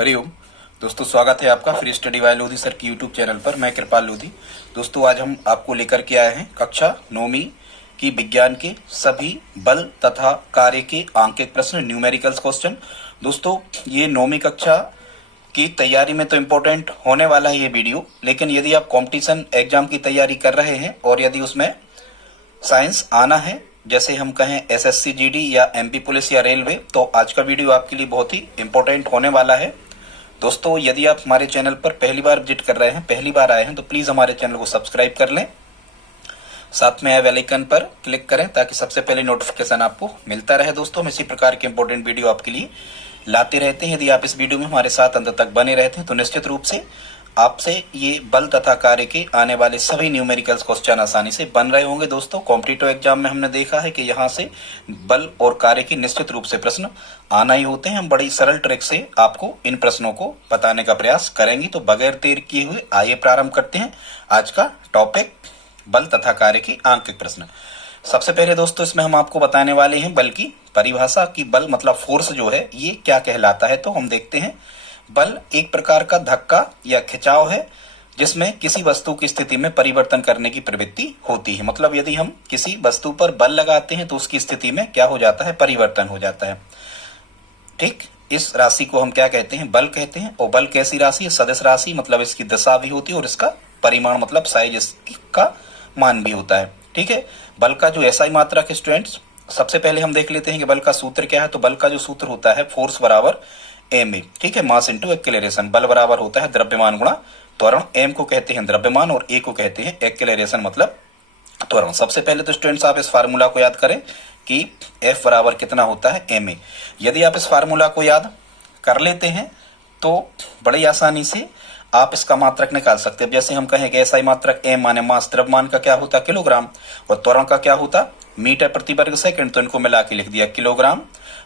हरिओम दोस्तों, स्वागत है आपका free study bye Lodhi sir की यूट्यूब चैनल पर। मैं कृपाल लोधी। दोस्तों, आज हम आपको लेकर के आए हैं कक्षा 9वीं की विज्ञान के सभी बल तथा कार्य के आंकिक प्रश्न, न्यूमेरिकल्स क्वेश्चन। दोस्तों, ये 9वीं कक्षा की तैयारी में तो इम्पोर्टेंट होने वाला है ये वीडियो, लेकिन यदि आप कंपटीशन एग्जाम की तैयारी कर रहे हैं और यदि उसमें साइंस आना है, जैसे हम कहें एसएससी जीडी या एमपी पुलिस या रेलवे, तो आज का वीडियो आपके लिए बहुत ही इंपॉर्टेंट होने वाला है। दोस्तों, यदि आप हमारे चैनल पर पहली बार विजिट कर रहे हैं, पहली बार आए हैं, तो प्लीज हमारे चैनल को सब्सक्राइब कर लें, साथ में बेल आइकन पर क्लिक करें ताकि सबसे पहले नोटिफिकेशन आपको मिलता रहे। दोस्तों, हम इसी प्रकार के इंपॉर्टेंट वीडियो आपके लिए लाते रहते हैं। यदि आप इस वीडियो में हमारे साथ अंत तक बने रहते हैं तो निश्चित रूप से आपसे ये बल तथा कार्य के आने वाले सभी न्यूमेरिकल्स क्वेश्चन आसानी से बन रहे होंगे। दोस्तों, कॉम्पिटिटिव एग्जाम में हमने देखा है कि यहाँ से बल और कार्य के निश्चित रूप से प्रश्न आना ही होते हैं। हम बड़ी सरल ट्रिक से आपको इन प्रश्नों को बताने का प्रयास करेंगे। तो बगैर देर किए हुए आइए प्रारंभ करते हैं आज का टॉपिक, बल तथा कार्य के आंकिक प्रश्न। सबसे पहले दोस्तों, इसमें हम आपको बताने वाले हैं बल की परिभाषा की। बल मतलब फोर्स जो है ये क्या कहलाता है, तो हम देखते हैं। बल एक प्रकार का धक्का या खिंचाव है जिसमें किसी वस्तु की स्थिति में परिवर्तन करने की प्रवृत्ति होती है। मतलब यदि हम किसी वस्तु पर बल लगाते हैं तो उसकी स्थिति में क्या हो जाता है, परिवर्तन हो जाता है। ठीक, इस राशि को हम क्या कहते हैं, बल कहते हैं। और बल कैसी राशि है, सदिश राशि, मतलब इसकी दिशा भी होती है और इसका परिमाण मतलब साइज इसका मान भी होता है। ठीक है, बल का जो एसआई मात्रक है स्टूडेंट्स, सबसे पहले हम देख लेते हैं कि बल का सूत्र क्या है। तो बल का जो सूत्र होता है, फोर्स बराबर एम ए, ठीक है, मास इंटू एक्सेलरेशन। बल बराबर होता है द्रव्यमान गुणा त्वरण। एम को कहते हैं द्रव्यमान और ए को कहते हैं एक्सेलरेशन मतलब त्वरण। सबसे पहले तो स्टूडेंट्स आप इस फार्मूला को याद करें कि एफ बराबर कितना होता है, एम ए। यदि आप इस फार्मूला को याद कर लेते हैं तो बड़ी आसानी से आप इसका मात्रक निकाल सकते हैं। जैसे हम कहें कि एसआई मात्रक एम माने मास, द्रव्यमान का क्या होता किलोग्राम और त्वरण का क्या होता मीटर प्रति वर्ग सेकंड, तो इनको मिला के लिख दिया किलोग्राम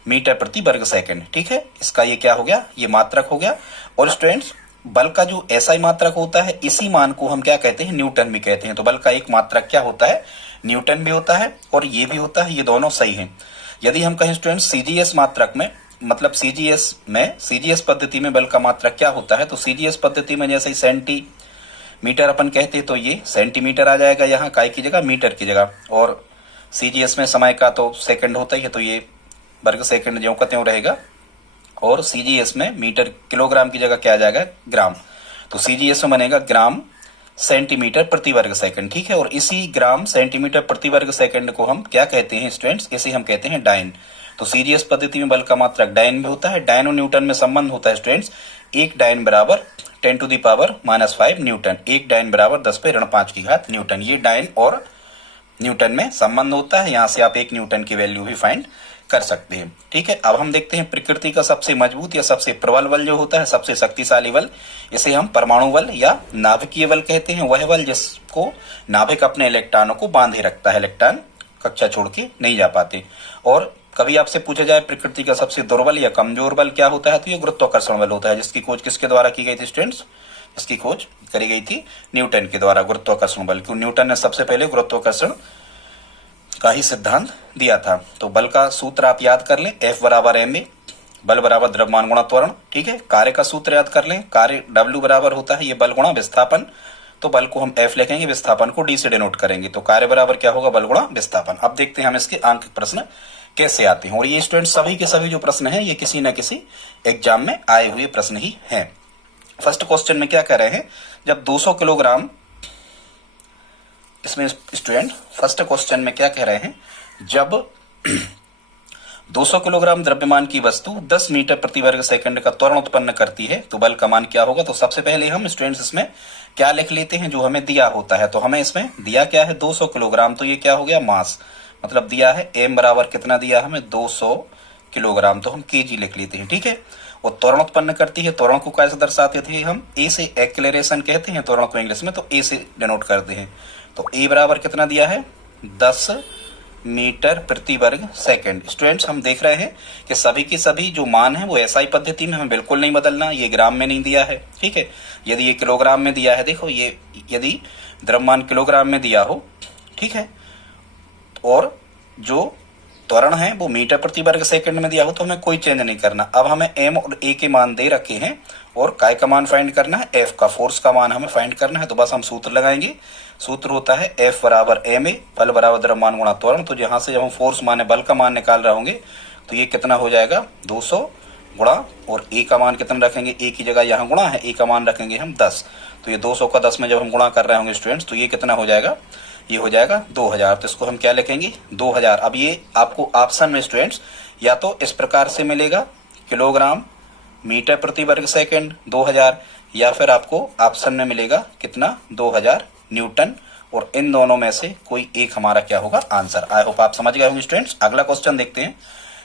मीटर प्रति वर्ग सेकंड। ठीक है, इसका ये क्या हो गया, ये मात्रक हो गया। और स्टूडेंट्स, बल का जो एसआई मात्रक होता है इसी मान को हम क्या कहते हैं, न्यूटन भी कहते हैं। तो बल का एक मात्रक क्या होता है, न्यूटन भी होता है और ये भी होता है, ये दोनों सही है। यदि हम कहें स्टूडेंट्स सीजीएस मात्रक में, मतलब सीजीएस पद्धति में बल का मात्रक क्या होता है, तो सीजीएस पद्धति में जैसे सेंटीमीटर अपन कहते हैं तो ये सेंटीमीटर आ जाएगा यहाँ, काय की जगह मीटर की जगह। और सीजीएस में समय का तो सेकंड होता ही है, तो ये वर्ग सेकंड ज्यों का त्यों रहेगा। और सीजीएस में मीटर किलोग्राम की जगह क्या आ जाएगा, ग्राम। तो सीजीएस में बनेगा ग्राम सेंटीमीटर प्रति वर्ग सेकंड। ठीक है, और इसी ग्राम सेंटीमीटर प्रति वर्ग सेकंड को हम क्या कहते हैं स्टूडेंट्स, इसे हम कहते हैं डायन। तो सीजीएस पद्धति में बल का मात्रक डायन भी होता है। डायन और न्यूटन में संबंध होता है स्टूडेंट्स, एक डायन बराबर 10⁻⁻5 न्यूटन, एक डायन बराबर 10⁻5 न्यूटन। ये डायन और न्यूटन में संबंध होता है। यहाँ से आप एक न्यूटन की वैल्यू भी फाइंड कर सकते हैं। ठीक है, अब हम देखते हैं प्रकृति का सबसे मजबूत या सबसे प्रबल बल जो होता है, सबसे शक्तिशाली बल, इसे हम परमाणु बल या नाभिकीय बल कहते हैं। वह बल जिसको नाभिक अपने इलेक्ट्रॉनों को बांधे रखता है, इलेक्ट्रॉन कक्षा छोड़ के नहीं जा पाते। और कभी आपसे पूछा जाए प्रकृति का सबसे दुर्बल या कमजोर बल क्या होता है, तो ये गुरुत्वाकर्षण बल होता है, जिसकी खोज किसके द्वारा की गई थी स्टूडेंट्स, इसकी खोज करी गई थी न्यूटन के द्वारा, गुरुत्वाकर्षण बल। क्यों, न्यूटन ने सबसे पहले गुरुत्वाकर्षण का ही सिद्धांत दिया था। तो बल का सूत्र आप याद कर लें, एफ बराबर एम ए, बल बराबर द्रव्यमान गुणा त्वरण। ठीक है, कार्य का सूत्र याद कर लें, कार्य डब्ल्यू बराबर होता है ये बल गुणा विस्थापन। तो बल को हम एफ लिखेंगे, विस्थापन को डी से डिनोट करेंगे। तो कार्य बराबर क्या होगा, बल गुणा विस्थापन। अब देखते हैं हम इसके आंकिक प्रश्न कैसे आते हैं। और ये स्टूडेंट सभी के सभी जो प्रश्न हैं ये किसी न किसी एग्जाम में आए हुए प्रश्न ही हैं। फर्स्ट क्वेश्चन में क्या कह रहे हैं, जब 200 किलोग्राम, इसमें स्टूडेंट फर्स्ट क्वेश्चन में क्या कह रहे हैं, जब 200 किलोग्राम द्रव्यमान की वस्तु 10 मीटर प्रति वर्ग सेकंड का त्वरण उत्पन्न करती है तो बल का मान क्या होगा। तो सबसे पहले हम स्टूडेंट्स इसमें क्या लिख लेते हैं, जो हमें दिया होता है। तो हमें इसमें दिया क्या है, 200 किलोग्राम, तो ये क्या हो गया, मास, मतलब दिया है एम बराबर कितना दिया हमें, 200 किलोग्राम, तो हम केजी लिख लेते हैं। ठीक है, और त्वरण उत्पन्न करती है, त्वरण को कैसे दर्शाते थे हम, ए से एक्सेलरेशन कहते हैं त्वरण को इंग्लिश में, तो ए से डिनोट करते हैं। तो ए बराबर कितना दिया है, 10 मीटर प्रति वर्ग सेकंड। स्टूडेंट्स, हम देख रहे हैं कि सभी के सभी जो मान है वो एसआई पद्धति में हमें बिल्कुल नहीं बदलना, ये ग्राम में नहीं दिया है। ठीक है, यदि ये किलोग्राम में दिया है, देखो ये यदि द्रव्यमान किलोग्राम में दिया हो, ठीक है, और जो त्वरण है वो मीटर प्रति वर्ग सेकंड में दिया हो तो हमें कोई चेंज नहीं करना। अब हमें एम और ए के मान दे रखे हैं और काय का मान फाइंड करना है, एफ का फोर्स का मान हमें फाइंड करना है। तो बस हम सूत्र लगाएंगे। सूत्र होता है एफ बराबर एम ए, बल बराबर द्रव्यमान गुणा त्वरण। तो यहाँ से जब हम फोर्स माने बल का मान निकाल रहे होंगे तो ये कितना हो जाएगा 200 गुणा, और ए का मान कितना रखेंगे, ए की जगह यहाँ गुणा है, ए का मान रखेंगे हम 10। तो ये 200 का 10 में जब हम गुणा कर रहे होंगे स्टूडेंट्स तो ये कितना हो जाएगा, ये हो जाएगा 2000। तो इसको हम क्या लिखेंगे 2000। अब ये आपको ऑप्शन में स्टूडेंट्स या तो इस प्रकार से मिलेगा किलोग्राम मीटर प्रति वर्ग सेकंड 2000, या फिर आपको ऑप्शन में मिलेगा कितना 2000 न्यूटन, और इन दोनों में से कोई एक हमारा क्या होगा आंसर। आई होप आप समझ गए होंगे स्टूडेंट्स। अगला क्वेश्चन देखते हैं,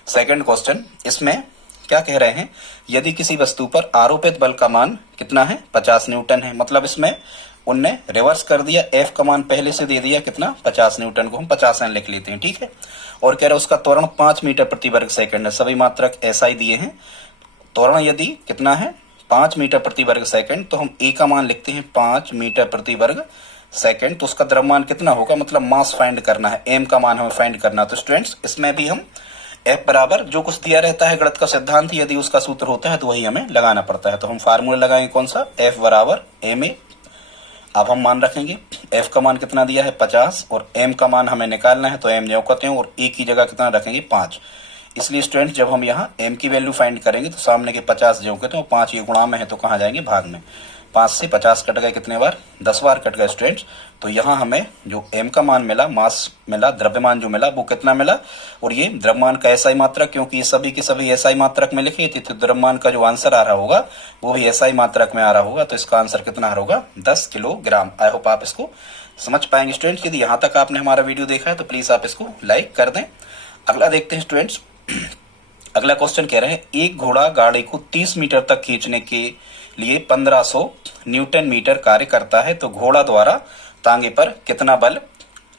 सेकंड क्वेश्चन। इसमें क्या कह रहे हैं, यदि किसी वस्तु पर आरोपित बल का मान कितना है 50 न्यूटन है। मतलब इसमें उनने रिवर्स कर दिया, एफ का मान पहले से दे दिया कितना 50 न्यूटन को हम 50 एन लिख लेते हैं, ठीक है। और कह रहे उसका त्वरण 5 मीटर प्रति वर्ग सेकंड है। सभी मात्रक ऐसा ही दिए हैं। त्वरण यदि कितना है 5 मीटर प्रति वर्ग सेकंड, तो हम ए का मान लिखते हैं 5 मीटर प्रति वर्ग सेकंड। तो उसका द्रव्यमान कितना होगा, मतलब मास फाइंड करना है, एम का मान हमें फाइंड करना है। तो स्टूडेंट्स इसमें भी हम एफ बराबर जो कुछ दिया रहता है गणित का सिद्धांत, यदि उसका सूत्र होता है तो वही हमें लगाना पड़ता है। तो हम फार्मूला लगाएंगे कौन सा, एफ बराबर एम ए। अब हम मान रखेंगे एफ का मान कितना दिया है 50, और एम का मान हमें निकालना है तो एम जो कहते हैं, और ए की जगह कितना रखेंगे 5। इसलिए स्टूडेंट जब हम यहाँ एम की वैल्यू फाइंड करेंगे तो सामने के 50 जो कहते हैं 5 ये गुणा में है तो कहाँ जाएंगे भाग में। 5 से 50 कट गए कितने बार, 10 बार कट गए स्टूडेंट्स। तो यहाँ हमें जो एम का मान मिला, मास मिला, द्रव्यमान जो मिला वो कितना मिला, और ये द्रव्यमान का एसआई मात्रक, क्योंकि ये सभी के सभी एसआई मात्रक में लिखे थे तो द्रव्यमान का जो आंसर आ रहा होगा वो भी एसआई मात्रक में आ रहा होगा। तो इसका आंसर कितना आ रहा होगा 10 किलोग्राम। आई होप आप इसको समझ पाएंगे स्टूडेंट्स। यदि यहाँ तक आपने हमारा वीडियो देखा है तो प्लीज आप इसको लाइक कर दें। अगला देखते हैं स्टूडेंट्स। अगला क्वेश्चन कह रहे हैं, एक घोड़ा गाड़ी को 30 मीटर तक खींचने के लिए 1500 न्यूटन मीटर कार्य करता है, तो घोड़ा द्वारा तांगे पर कितना बल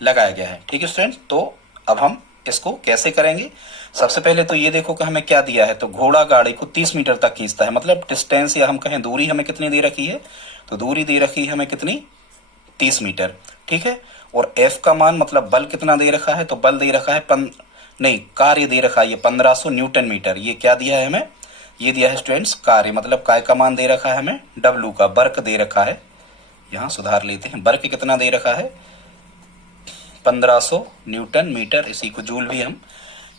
लगाया गया है। ठीक है स्टूडेंट, तो अब हम इसको कैसे करेंगे। सबसे पहले तो ये देखो कि हमें क्या दिया है, तो घोड़ा गाड़ी को 30 मीटर तक खींचता है, मतलब डिस्टेंस या हम कहें दूरी हमें कितनी दे रखी है, तो दूरी दे रखी है हमें कितनी 30 मीटर, ठीक है। और एफ का मान मतलब बल कितना दे रखा है, तो बल दे रखा है कार्य दे रखा है 1500 न्यूटन मीटर। ये क्या दिया है हमें, ये दिया है स्टूडेंट्स कार्य, मतलब काय का मान दे रखा है हमें डब्ल्यू का, वर्क दे रखा है, यहाँ सुधार लेते हैं, वर्क कितना दे रखा है 1500 न्यूटन मीटर, इसी को जूल भी हम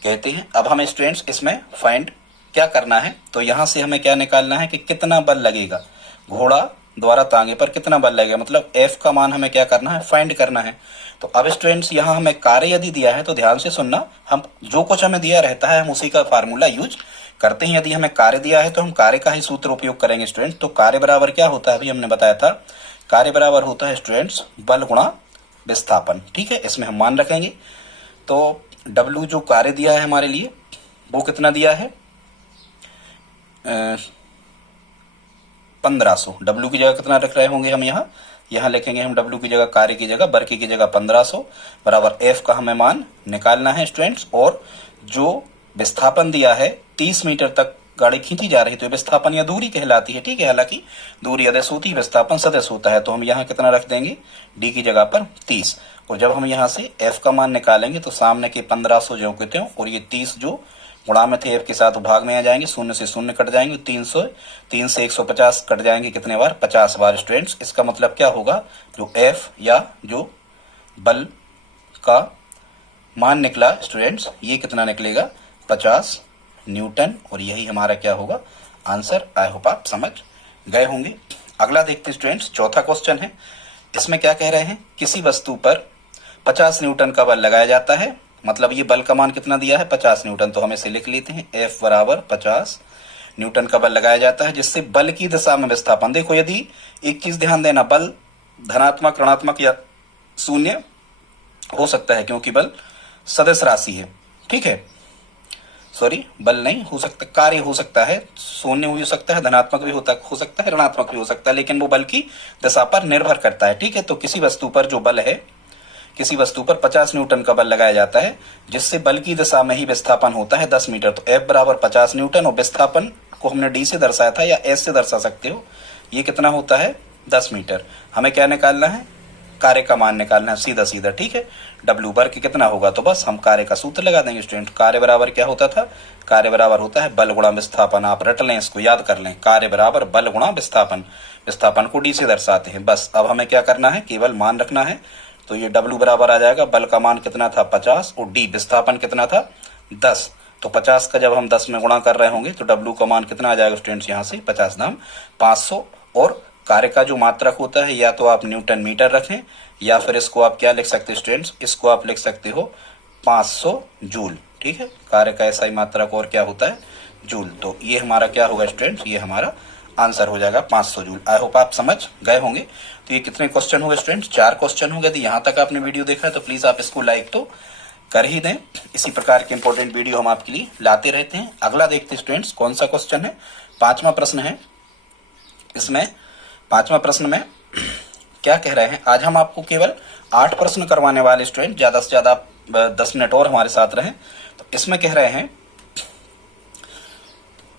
कहते हैं। अब हमें स्टूडेंट्स इसमें फाइंड क्या करना है, तो यहाँ से हमें क्या निकालना है कि कितना बल लगेगा, घोड़ा द्वारा तांगे पर कितना बल लगेगा, मतलब एफ का मान हमें क्या करना है फाइंड करना है। तो अब स्टूडेंट्स यहाँ हमें कार्य यदि दिया है तो ध्यान से सुनना, हम जो कुछ हमें दिया रहता है हम उसी का फार्मूला यूज करते हैं। यदि हमें कार्य दिया है तो हम कार्य का ही सूत्र उपयोग करेंगे स्टूडेंट। तो कार्य बराबर क्या होता है, अभी हमने बताया था, कार्य बराबर होता है स्टूडेंट्स बल गुणा विस्थापन, ठीक है। इसमें हम मान रखेंगे, तो डब्ल्यू जो कार्य दिया है हमारे लिए वो कितना दिया है 1500। डब्ल्यू की जगह कितना रख रहे होंगे हम यहाँ लिखेंगे हम डब्ल्यू की जगह कार्य की जगह वर्क की जगह 1500 बराबर एफ का हमें मान निकालना है स्टूडेंट्स। और जो विस्थापन दिया है 30 मीटर तक गाड़ी खींची जा रही, तो विस्थापन या दूरी कहलाती है, ठीक है। हालांकि दूरी अदिश होती है, विस्थापन सदिश होता है, तो हम यहाँ कितना रख देंगे डी की जगह पर 30। और जब हम यहाँ से एफ का मान निकालेंगे तो सामने के 1500 जो कहते हैं और ये 30 जो गुणा में थे एफ के साथ भाग में आ जाएंगे, शून्य से शून्य कट जाएंगे, 3 से 150 कट जाएंगे कितने बार 50 बार स्टूडेंट्स। इसका मतलब क्या होगा, जो एफ या जो बल का मान निकला स्टूडेंट्स ये कितना निकलेगा 50 न्यूटन, और यही हमारा क्या होगा आंसर। आई होप आप समझ गए होंगे। अगला देखते हैं स्टूडेंट्स, चौथा क्वेश्चन है। इसमें क्या कह रहे हैं, किसी वस्तु पर 50 न्यूटन का बल लगाया जाता है, मतलब ये बल का मान कितना दिया है 50 न्यूटन, तो हम इसे लिख लेते हैं एफ बराबर 50 न्यूटन का बल लगाया जाता है, जिससे बल की दिशा में विस्थापन, देखो यदि एक चीज ध्यान देना, बल धनात्मक ऋणात्मक या शून्य हो सकता है क्योंकि बल सदिश राशि है, ठीक है। सॉरी, बल नहीं हो सकता, कार्य हो सकता है, शून्य हो सकता है, धनात्मक भी हो सकता है, ऋणात्मक भी हो सकता है, लेकिन वो बल की दिशा पर निर्भर करता है, ठीक है। तो किसी वस्तु पर जो बल है, किसी वस्तु पर 50 न्यूटन का बल लगाया जाता है, जिससे बल की दिशा में ही विस्थापन होता है 10 मीटर, तो एफ बराबर 50 न्यूटन, और विस्थापन को हमने डी से दर्शाया था या एस से दर्शा सकते हो, ये कितना होता है 10 मीटर। हमें क्या निकालना है कार्य का मान निकालना है सीधा सीधा, ठीक है। W वर्ग कितना होगा, तो बस हम कार्य का सूत्र लगा देंगे स्टूडेंट। कार्य बराबर क्या होता था, कार्य बराबर होता है बल गुणा विस्थापन। आप रट लें, इसको याद कर लें, कार्य बराबर बल गुणा विस्थापन। विस्थापन को D से दर्शाते हैं। बस अब हमें क्या करना है, केवल मान रखना है। तो ये W बराबर आ जाएगा, बल का मान कितना था 50 और D विस्थापन कितना था 10। तो 50 का जब हम 10 में गुणा कर रहे होंगे तो W का मान कितना आ जाएगा स्टूडेंट्स, यहाँ से 50 नाम 500। और कार्य का जो मात्रक होता है या तो आप न्यूटन मीटर रखें या फिर इसको आप क्या लिख सकते हैं स्टूडेंट्स, इसको आप लिख सकते हो 500 जूल, ठीक है। कार्य का ऐसा ही मात्रक और क्या होता है, जूल। तो ये हमारा क्या होगा स्टूडेंट्स, ये हमारा आंसर हो जाएगा 500 जूल। आई होप आप समझ गए होंगे। तो ये कितने क्वेश्चन हो गए स्टूडेंट्स, 4 क्वेश्चन हो गए। तो यहाँ तक आपने वीडियो देखा है तो प्लीज आप इसको लाइक तो कर ही दें। इसी प्रकार के इंपॉर्टेंट वीडियो हम आपके लिए लाते रहते हैं। अगला देखते हैं स्टूडेंट्स कौन सा क्वेश्चन है, 5वां प्रश्न है। इसमें 5वां प्रश्न में क्या कह रहे हैं, आज हम आपको केवल 8 प्रश्न करवाने वाले स्टूडेंट, ज्यादा से ज्यादा 10 मिनट और हमारे साथ रहें। तो इसमें कह रहे हैं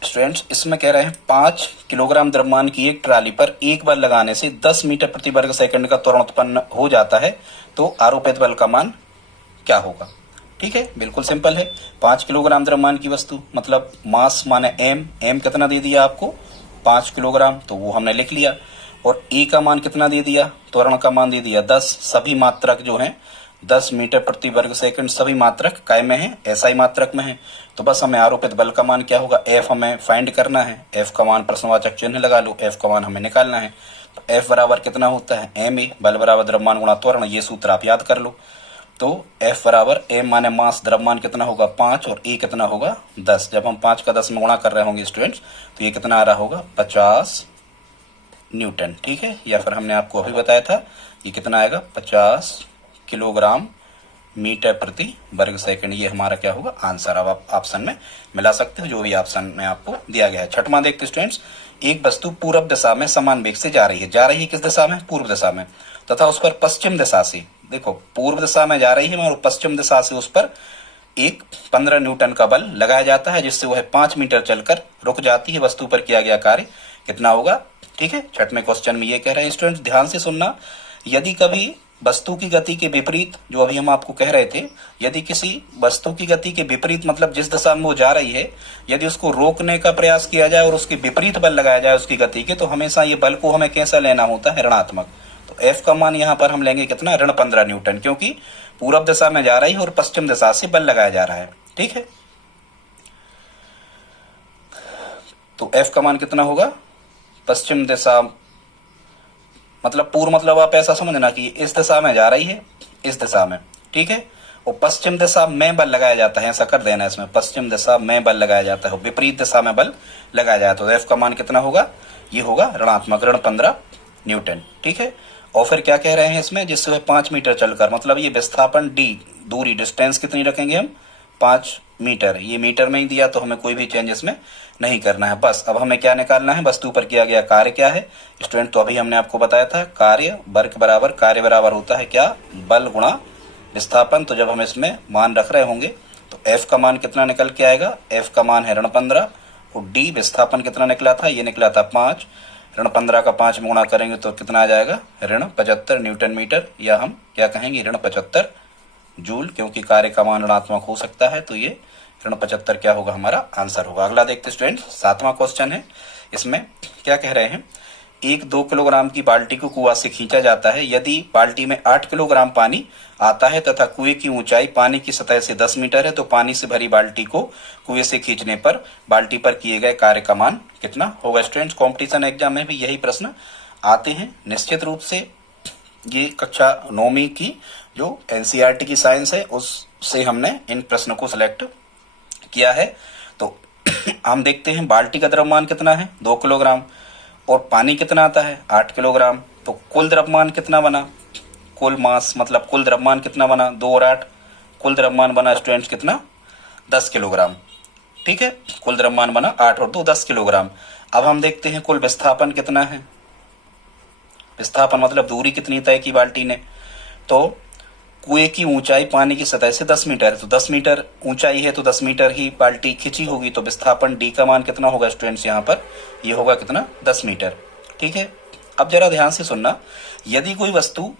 स्टूडेंट्स, इसमें कह रहे हैं 5 किलोग्राम द्रव्यमान की एक ट्राली पर एक बल लगाने से 10 मीटर प्रति वर्ग सेकंड का त्वरण उत्पन्न हो जाता है, तो आरोपित बल का मान क्या होगा। ठीक है, बिल्कुल सिंपल है। 5 किलोग्राम द्रव्यमान की वस्तु मतलब मास माने एम कितना दे दिया आपको 5 किलोग्राम, तो वो हमने लिख लिया। और ए का मान कितना दे दिया, त्वरण का मान दे दिया 10। सभी मात्रक जो हैं 10 मीटर प्रति वर्ग सेकंड सभी मात्रक काय में है, एसआई मात्रक में है। तो बस हमें आरोपित बल का मान क्या होगा, एफ हमें फाइंड करना है। एफ का मान प्रश्नवाचक चिन्ह लगा लो, एफ का मान हमें निकालना है। तो एफ बराबर कितना होता है, एम ए, बल बराबर द्रव्यमान गुणा त्वरण। ये सूत्र आप याद कर लो। तो एफ बराबर एम माने मास, द्रव्यमान कितना होगा 5 और ए कितना होगा 10। जब हम 5 का 10 में गुणा कर रहे होंगे स्टूडेंट्स तो ये कितना आ रहा होगा 50 न्यूटन, ठीक है। या फिर हमने आपको अभी बताया था ये कितना आएगा 50 किलोग्राम मीटर प्रति वर्ग सेकंड। ये हमारा क्या होगा आंसर। अब आप ऑप्शन में मिला सकते हो जो भी ऑप्शन में आपको दिया गया है। 6वां देखते स्टूडेंट्स, एक वस्तु पूर्व दिशा में समान वेग से जा रही है किस दिशा में, पूर्व दिशा में, तथा उस पर पश्चिम दिशा से, देखो पूर्व दिशा में जा रही है और पश्चिम दिशा से उस पर एक 15 न्यूटन का बल लगाया जाता है, जिससे वह 5 मीटर चलकर रुक जाती है। वस्तु पर किया गया कार्य कितना होगा, ठीक है। 6वें क्वेश्चन में ये कह रहे हैं स्टूडेंट्स, ध्यान से सुनना, यदि कभी वस्तु की गति के विपरीत, जो अभी हम आपको कह रहे थे, यदि किसी वस्तु की गति के विपरीत मतलब जिस दिशा में वो जा रही है, यदि उसको रोकने का प्रयास किया जाए और उसके विपरीत बल लगाया जाए उसकी गति के, तो हमेशा ये बल को हमें कैसा लेना होता है, ऋणात्मक। तो एफ का मान यहाँ पर हम लेंगे कितना, ऋण 15 न्यूटन, क्योंकि पूर्व दिशा में जा रही है और पश्चिम दिशा से बल लगाया जा रहा है, ठीक है। तो एफ का मान कितना होगा, पश्चिम दिशा मतलब पूर्व मतलब आप ऐसा समझना कि इस दिशा में जा रही है, इस दिशा में, ठीक है। और पश्चिम दिशा में बल लगाया जाता है, ऐसा कर देना इसमें, पश्चिम दिशा में बल लगाया जाता है, विपरीत दिशा में बल लगाया जाता है। तो एफ का मान कितना होगा, ये होगा ऋणात्मक, ऋण 15 न्यूटन, ठीक है। और फिर क्या कह रहे हैं इसमें, जिससे वह 5 मीटर चलकर, मतलब ये विस्थापन डी, दूरी डिस्टेंस कितनी रखेंगे हम 5 मीटर, ये मीटर में ही दिया तो हमें कोई भी चेंज इसमें नहीं करना है। बस अब हमें क्या निकालना है, वस्तु पर किया गया कार्य क्या है स्टूडेंट। तो अभी हमने आपको बताया था कार्य वर्ग बराबर, कार्य बराबर होता है क्या, बल गुणा विस्थापन। तो जब हम इसमें मान रख रहे होंगे तो एफ का मान कितना निकल के आएगा, एफ का मान है ऋण 15 और डी विस्थापन कितना निकला था, ये निकला था 5। ऋण 15 का 5 में गुणा करेंगे तो कितना आ जाएगा, ऋण 75 न्यूटन मीटर, या हम क्या कहेंगे ऋण 75 जूल, क्योंकि कार्य का मान ऋणात्मक हो सकता है। तो ये ऋण 75 क्या होगा, हमारा आंसर होगा। अगला देखते स्टूडेंट, 7वां क्वेश्चन है। इसमें क्या कह रहे हैं, एक 2 किलोग्राम की बाल्टी को कुआं से खींचा जाता है। यदि बाल्टी में 8 किलोग्राम पानी आता है तथा कुएं की ऊंचाई पानी की सतह से 10 मीटर है, तो पानी से भरी बाल्टी को कुएं से खींचने पर बाल्टी पर किए गए कार्य का मान कितना होगा। स्टूडेंट्स कॉम्पिटिशन एग्जाम में भी यही प्रश्न आते हैं निश्चित रूप से। ये कक्षा 9वीं की जो एनसीईआरटी की साइंस है उससे हमने इन प्रश्नों को सिलेक्ट किया है। तो हम देखते हैं बाल्टी का द्रव्यमान कितना है 2 किलोग्राम और पानी कितना आता है 8 किलोग्राम। तो कुल द्रव्यमान कितना बना, कुल मास मतलब कुल द्रव्यमान कितना बना, 2 और 8, कुल द्रव्यमान बना स्टूडेंट्स कितना 10 किलोग्राम, ठीक है। कुल द्रव्यमान बना 8 और 2 10 किलोग्राम। अब हम देखते हैं कुल विस्थापन कितना है, विस्थापन मतलब दूरी कितनी तय की बाल्टी ने। तो कुएं की ऊंचाई पानी की सतह से 10 मीटर है, तो 10 मीटर ऊंचाई है तो 10 मीटर ही बाल्टी खिंची होगी। तो विस्थापन डी का मान कितना होगा स्टूडेंट्स, यहाँ पर ये होगा कितना 10 मीटर, ठीक है। अब जरा ध्यान से सुनना, यदि कोई वस्तु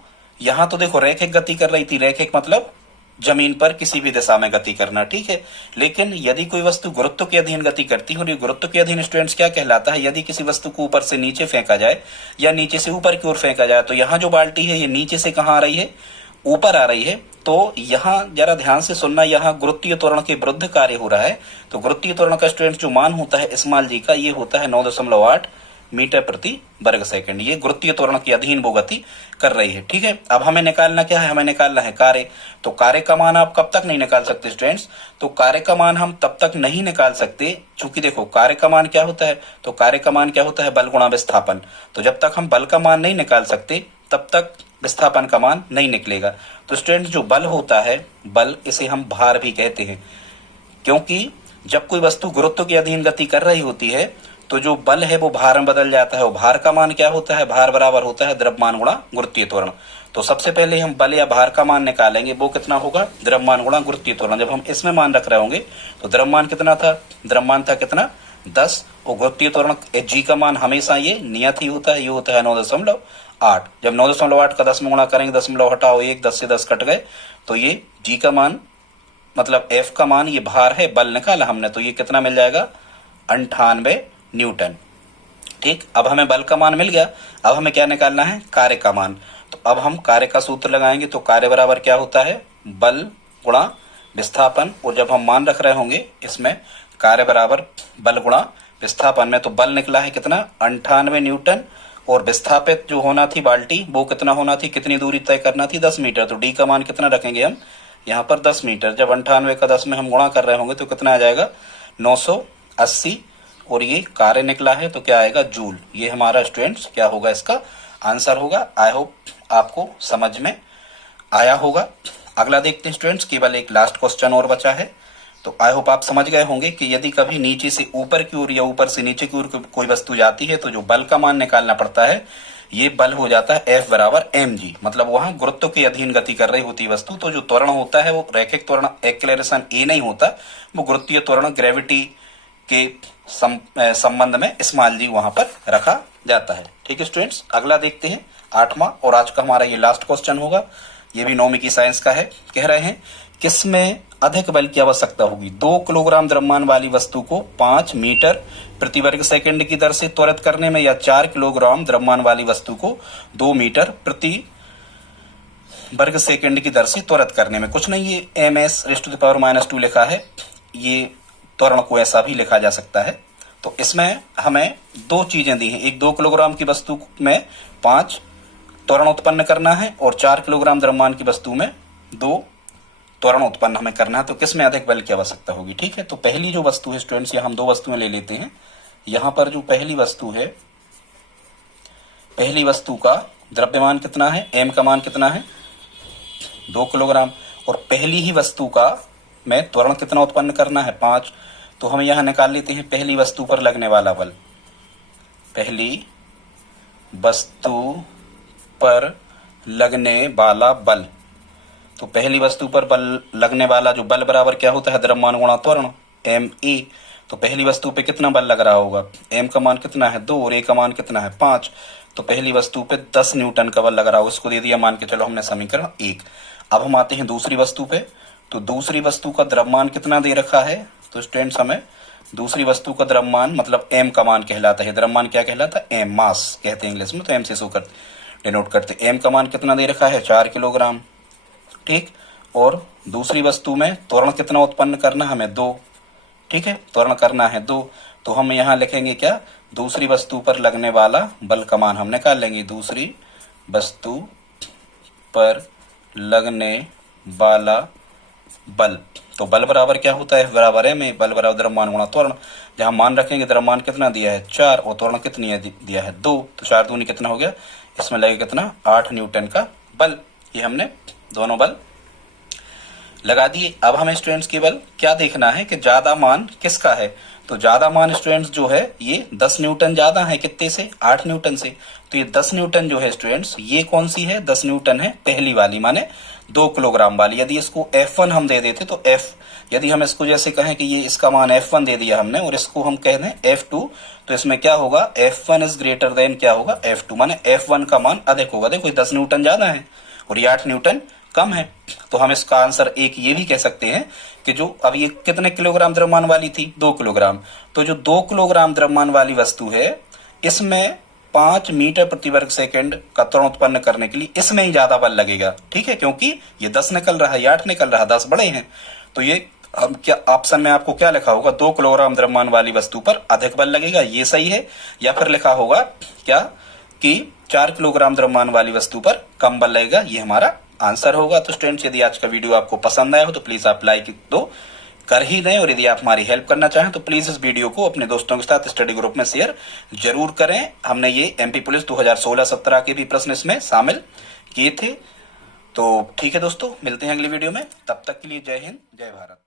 यहाँ तो देखो रैखिक गति कर रही थी, रैखिक मतलब जमीन पर किसी भी दिशा में गति करना, ठीक है। लेकिन यदि कोई वस्तु गुरुत्व के अधीन गति करती है, और ये गुरुत्व के अधीन स्टूडेंट्स क्या कहलाता है, यदि किसी वस्तु को ऊपर से नीचे फेंका जाए या नीचे से ऊपर की ओर फेंका जाए, तो यहाँ जो बाल्टी है ये नीचे से कहाँ आ रही है, ऊपर आ रही है। तो यहाँ जरा ध्यान से सुनना, यहाँ गुरुत्वीय त्वरण के विरुद्ध कार्य हो रहा है। तो गुरुत्वीय त्वरण का स्टूडेंट जो मान होता है स्मॉल जी का, ये होता है 9.8 मीटर प्रति वर्ग सेकंड। ये गुरुत्वीय त्वरण के अधीन वो गति कर रही है, ठीक है। अब हमें निकालना क्या है, हमें निकालना है कार्य। तो कार्य का मान आप कब तक नहीं निकाल सकते स्टूडेंट्स, तो कार्य का मान हम तब तक नहीं निकाल सकते, क्योंकि देखो कार्य का मान क्या होता है, तो कार्य का मान क्या होता है, बल गुणा विस्थापन। तो जब तक हम बल का मान नहीं निकाल सकते तब तक विस्थापन का मान नहीं निकलेगा। तो स्टूडेंट्स जो बल होता है, बल इसे हम भार भी कहते हैं, क्योंकि जब कोई वस्तु गुरुत्व के अधीन गति कर रही होती है तो जो बल है वो भार में बदल जाता है। और भार का मान क्या होता है, भार बराबर होता है द्रव्यमान गुणा गुरुत्वीय त्वरण। तो सबसे पहले हम बल या भार का मान निकालेंगे, वो कितना होगा, द्रव्यमान गुणा गुरुत्वीय त्वरण। जब हम इसमें मान रख रहे होंगे तो द्रव्यमान कितना था, द्रव्यमान था कितना 10, और गुरुत्वीय त्वरण जी का मान हमेशा ये नियत ही होता है, ये होता है 9.8। जब 9.8 का 10 में गुणा करेंगे, दशमलव हटाओ 1, 10 से 10 कट गए, तो ये जी का मान मतलब एफ का मान, ये भार है, बल निकाला हमने, तो ये कितना मिल जाएगा 98 न्यूटन, ठीक। अब हमें बल का मान मिल गया, अब हमें क्या निकालना है, कार्य का मान। तो अब हम कार्य का सूत्र लगाएंगे। तो कार्य बराबर क्या होता है, बल गुणा विस्थापन। और जब हम मान रख रहे होंगे इसमें कार्य बराबर बल गुणा विस्थापन में, तो बल निकला है कितना 98 न्यूटन, और विस्थापित जो होना थी बाल्टी वो कितना होना थी, कितनी दूरी तय करना थी 10 मीटर। तो डी का मान कितना रखेंगे हम यहाँ पर 10 मीटर। जब 98 का 10 में हम गुणा कर रहे होंगे तो कितना आ जाएगा 980, और ये कार्य निकला है तो क्या आएगा जूल। ये हमारा स्टूडेंट्स क्या होगा, इसका आंसर होगा। आई होप आपको समझ में आया होगा। अगला देखते हैं स्टूडेंट्स, केवल एक लास्ट क्वेश्चन और बचा है। तो आई होप आप समझ गए होंगे कि यदि कभी नीचे से ऊपर की ओर या ऊपर से नीचे की ओर कोई वस्तु जाती है तो जो बल का मान निकालना पड़ता है, ये बल हो जाता है F बराबर mg। मतलब वहां गुरुत्व के अधीन गति कर रही होती वस्तु, तो जो त्वरण होता है वो रैखिक त्वरण एक्सेलरेशन a नहीं होता, वो गुरुत्वीय त्वरण ग्रेविटी के संबंध में स्मॉल जी वहां पर रखा जाता है, ठीक है स्टूडेंट्स। अगला देखते हैं 8वां, और आज का हमारा ये लास्ट क्वेश्चन होगा। ये भी 9वीं की साइंस का है। कह रहे हैं किसमें अधिक बल की आवश्यकता होगी, 2 किलोग्राम द्रव्यमान वाली वस्तु को 5 मीटर प्रति वर्ग सेकंड की दर से त्वरित करने में, या 4 किलोग्राम द्रव्यमान वाली वस्तु को 2 मीटर प्रति वर्ग सेकंड की दर से त्वरित करने में। कुछ नहीं, ये ms⁻² लिखा है, ये त्वरण को ऐसा भी लिखा जा सकता है। तो इसमें हमें 2 चीजें दी हैं, एक 2 किलोग्राम की वस्तु में 5 त्वरण उत्पन्न करना है, और 4 किलोग्राम द्रव्यमान की वस्तु में 2 त्वरण उत्पन्न हमें करना है। तो किसमें अधिक बल की आवश्यकता होगी, ठीक है। तो पहली जो वस्तु है स्टूडेंट्स, यहाँ हम 2 वस्तुएं ले लेते हैं। यहाँ पर जो पहली वस्तु है, पहली वस्तु का द्रव्यमान कितना है, m का मान कितना है 2 किलोग्राम, और पहली ही वस्तु का में त्वरण कितना उत्पन्न करना है 5। तो हम यहाँ निकाल लेते हैं पहली वस्तु पर लगने वाला बल। पहली वस्तु पर लगने वाला बल, तो पहली वस्तु पर बल लगने वाला जो बल बराबर क्या होता है, द्रव्यमान गुणा त्वरण ma। तो पहली वस्तु पे कितना बल लग रहा होगा, m का मान कितना है 2 और a का मान कितना है 5। तो पहली वस्तु पे 10 न्यूटन का बल लग रहा होगा, उसको दे दिया मान के चलो हमने समीकरण 1। अब हम आते हैं दूसरी वस्तु पे। तो दूसरी वस्तु का द्रव्यमान कितना दे रखा है, तो स्टूडेंट्स हमें दूसरी वस्तु का द्रव्यमान मतलब m का मान कहलाता है। द्रव्यमान क्या कहलाता है, m मास कहते हैं इंग्लिश में, तो m से शो करते डिनोट करते। m का मान कितना दे रखा है 4 किलोग्राम, ठीक। और दूसरी वस्तु में त्वरण कितना उत्पन्न करना हमें 2, ठीक है, त्वरण करना है 2। तो हम यहाँ लिखेंगे क्या, दूसरी वस्तु पर लगने वाला बल का मान हम निकाल लेंगे। दूसरी वस्तु पर लगने वाला बल, तो बल बराबर क्या होता है, बराबर है में बल बराबर द्रव्यमान गुणा त्वरण। जहाँ मान रखेंगे द्रव्यमान कितना दिया है 4 और त्वरण कितनी है दिया है 2, तो 4 दूनी कितना हो गया, इसमें लगेगा कितना 8 न्यूटन का बल। ये हमने दोनों बल लगा दिए। अब हमें स्टूडेंट्स केवल क्या देखना है कि ज्यादा मान किसका है। तो ज्यादा मान स्टूडेंट्स जो है ये 10 न्यूटन ज्यादा है, कितने से 8 न्यूटन से। तो ये 10 न्यूटन जो है स्टूडेंट्स, ये कौन सी है 10 न्यूटन है पहली वाली, माने 2 किलोग्राम वाली। यदि इसको F1 हम दे देते तो यदि हम इसको जैसे कहें कि ये इसका मान F1 दे दिया हमने और इसको हम कह दें F2, तो इसमें क्या होगा F1 इज ग्रेटर देन क्या होगा F2, माने F1 का मान अधिक होगा। देखो 10 न्यूटन ज्यादा है और ये 8 न्यूटन कम है। तो हम इसका आंसर एक ये भी कह सकते हैं कि जो अब ये कितने किलोग्राम द्रव्यमान वाली थी, 2 किलोग्राम, तो जो 2 किलोग्राम द्रव्यमान वाली वस्तु है इसमें 5 मीटर प्रति वर्ग सेकंड का त्वरण उत्पन्न करने के लिए इसमें ही ज्यादा बल लगेगा। ठीक है, क्योंकि ये 10 निकल रहा है, ये 8 निकल रहा है, 10 बड़े हैं। तो ये हम क्या ऑप्शन में आपको क्या लिखा होगा, 2 किलोग्राम द्रव्यमान वाली वस्तु पर अधिक बल लगेगा, ये सही है। या फिर लिखा होगा क्या कि 4 किलोग्राम द्रव्यमान वाली वस्तु पर कम बल लगेगा, ये हमारा आंसर होगा। तो स्टूडेंट्स, यदि आज का वीडियो आपको पसंद आया हो तो प्लीज आप लाइक दो कर ही दें, और यदि आप हमारी हेल्प करना चाहें तो प्लीज इस वीडियो को अपने दोस्तों के साथ स्टडी ग्रुप में शेयर जरूर करें। हमने ये एमपी पुलिस 2016-17 के भी प्रश्न इसमें शामिल किए थे। तो ठीक है दोस्तों, मिलते हैं अगली वीडियो में, तब तक के लिए जय हिंद, जय भारत।